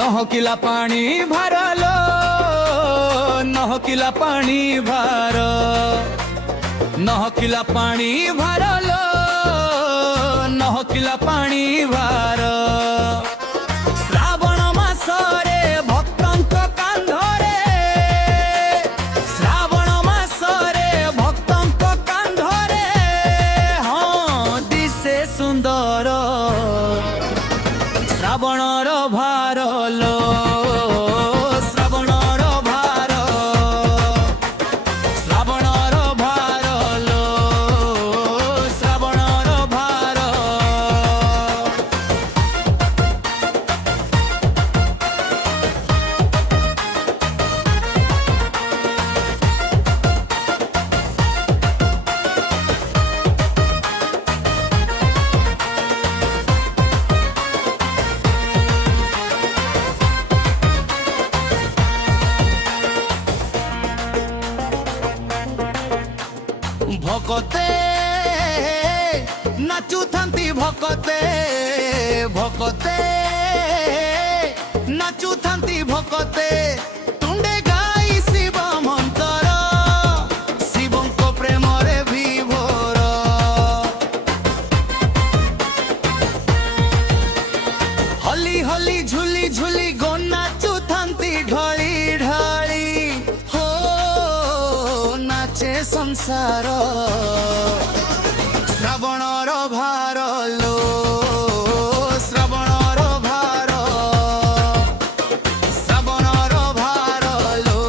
নহকিলা পানি ভারলো নহকিলা পানি ভার নহকিলা পানি ভারলো নহকিলা পানি ভার শ্রাবণ মাসরে ভক্তଙ୍କ কান্ধরে শ্রাবণ মাসরে ভক্তଙ୍କ কান্ধরে দিশে সুন্দর শ্রাবণর ভার লো শ্রাবণর ভার শ্রাবণর ভার লো শ্রাবণর ভার ভকতে নাচুথান্তি ভকতে ভকতে নাচুথান্তি ভকতে তুଣ୍ଡେ ଗାଇ ଶିବ ମନ୍ତର ଶିବଙ୍କ ପ୍ରେମରେ ବିଭୋର ହଲି ହଲି ଝୁଲି ଝୁଲି ଗୋ ନାଚୁଥାନ୍ତି ଢଳି ଢଳି ହୋ ନାଚେ ସଂସାର ଶ୍ରାବଣର ଭାର लो ଶ୍ରାବଣର ଭାର ଶ୍ରାବଣର ଭାର लो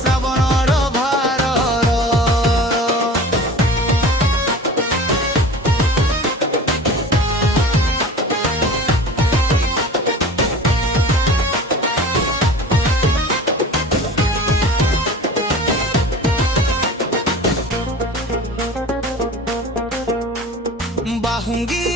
ଶ୍ରାବଣର ଭାର বাহুঙ্গি